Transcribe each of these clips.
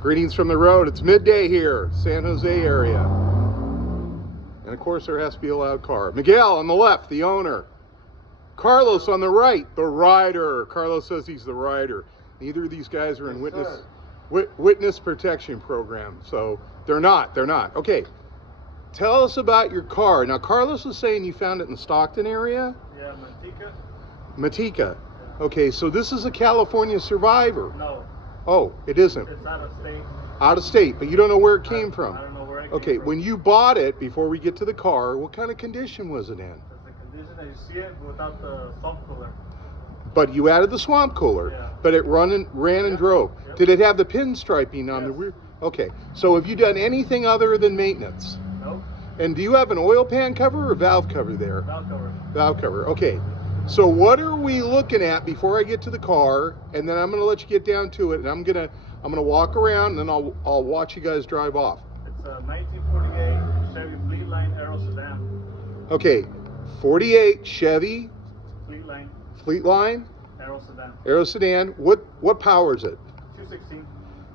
Greetings from the road. It's midday here, San Jose area. And of course there has to be a loud car. Miguel on the left, the owner. Carlos on the right, the rider. Carlos says he's the rider. Neither of these guys are in witness protection program. So they're not. Okay, tell us about your car. Now Carlos was saying you found it in the Stockton area? Yeah, Matika. Yeah. Okay, so this is a California Survivor. No. Oh, it isn't. It's out of state. Out of state, but you don't know where it came from. I don't know where it came Okay, from. when you bought it, before we get to the car, what kind of condition was it in? It's the condition that you see it without the swamp cooler. But you added the swamp cooler, Yeah. but it ran and drove. Yep. Did it have the pinstriping on the rear? Okay, so have you done anything other than maintenance? Nope. And do you have an oil pan cover or valve cover there? Valve cover. Valve cover, okay. So what are we looking at before I get to the car? And then I'm gonna let you get down to it, and I'm gonna walk around, and then I'll watch you guys drive off. It's a 1948 Chevy Fleetline Aero Sedan. Okay, 48 Chevy Fleetline Fleetline Aero Sedan. Sedan. What powers it? 216.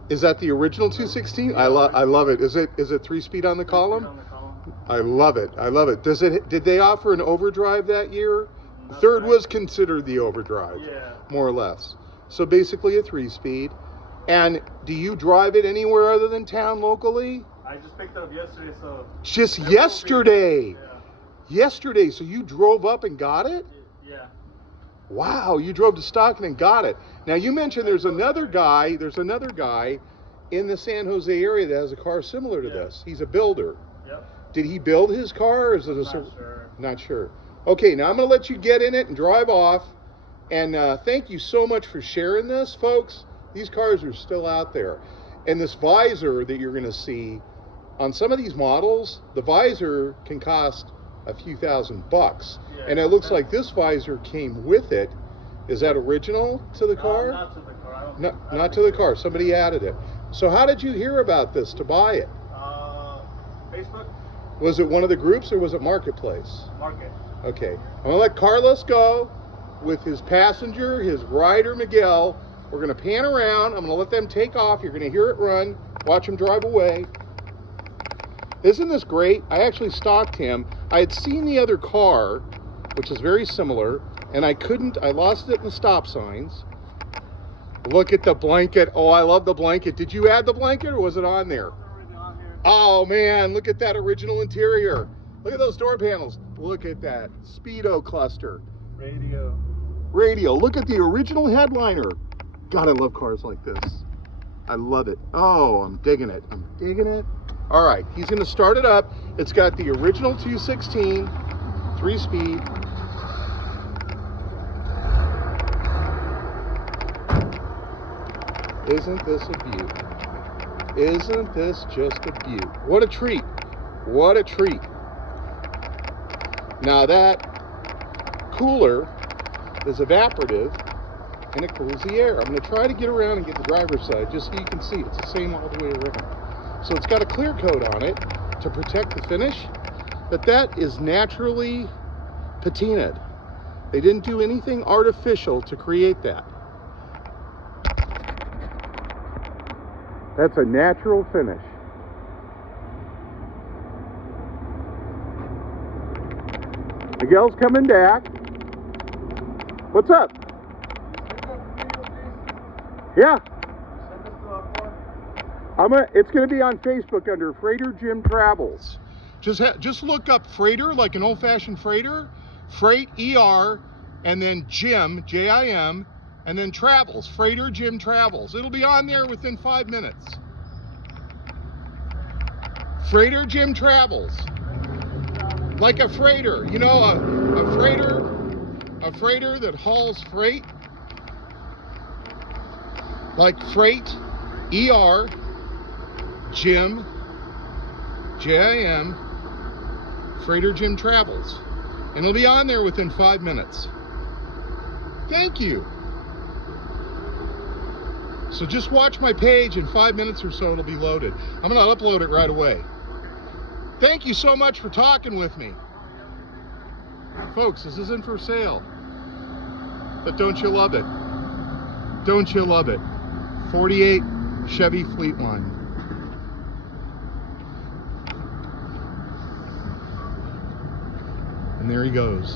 Is that the original 216? I love it. Is it 3-speed on the column? On the column. I love it. Did they offer an overdrive that year? Not Third right. was considered the overdrive, Yeah. more or less. So basically a 3-speed. And do you drive it anywhere other than town locally? I just picked it up yesterday, so. Just yesterday. Yeah. Yesterday. So you drove up and got it? Yeah. Wow, you drove to Stockton and got it. Now you mentioned there's another guy in the San Jose area that has a car similar to this. He's a builder. Yep. Did he build his car, or is it a Not sure. Not sure. Okay, now I'm going to let you get in it and drive off. And thank you so much for sharing this, folks. These cars are still out there. And this visor that you're going to see, on some of these models, the visor can cost a few $1,000s. Yeah, And it looks like this visor came with it. Is that original to the car? Not to the car. I don't Not to think the so. car. Somebody added it. So how did you hear about this to buy it? Facebook Was it one of the groups or was it Marketplace? Market. Okay, I'm gonna let Carlos go with his passenger, his rider, Miguel. We're gonna pan around. I'm gonna let them take off. You're gonna hear it run. Watch him drive away. Isn't this great? I actually stalked him. I had seen the other car, which is very similar, and I lost it in the stop signs. Look at the blanket. Oh, I love the blanket. Did you add the blanket or was it on there? Already on here. Oh man, look at that original interior. Look at those door panels. Look at that Speedo cluster. Radio. Look at the original headliner. God, I love cars like this. I love it. Oh, I'm digging it. All right, he's gonna start it up. It's got the original 216, 3-speed. Isn't this a beaut? Isn't this just a beaut? What a treat. What a treat. Now that cooler is evaporative and it cools the air. I'm going to try to get around and get the driver's side just so you can see it's the same all the way around. So it's got a clear coat on it to protect the finish, but that is naturally patinaed. They didn't do anything artificial to create that. That's a natural finish. Miguel's coming back. What's up? Yeah. It's going to be on Facebook under Freighter Jim Travels. Just look up Freighter, like an old-fashioned freighter, Freight ER, and then Jim, J-I-M, and then Travels, Freighter Jim Travels. It'll be on there within 5 minutes. Freighter Jim Travels. Like a freighter, you know, a freighter that hauls freight. Like Freight, ER, Jim, J-I-M, Freighter Jim Travels. And it'll be on there within 5 minutes. Thank you. So just watch my page. In 5 minutes or so it'll be loaded. I'm going to upload it right away. Thank you so much for talking with me. Folks, this isn't for sale. But don't you love it? Don't you love it? 48 Chevy Fleetline. And there he goes.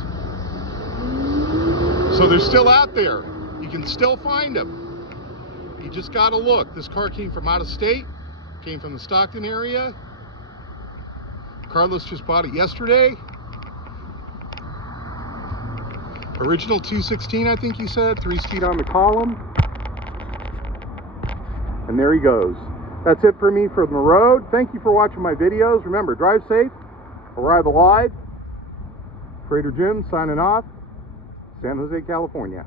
So they're still out there. You can still find them. You just gotta look. This car came from out of state, came from the Stockton area. Carlos just bought it yesterday. Original 216, I think you said, 3-speed on the column. And there he goes. That's it for me from the road. Thank you for watching my videos. Remember, drive safe, arrive alive. Trader Jim signing off, San Jose, California.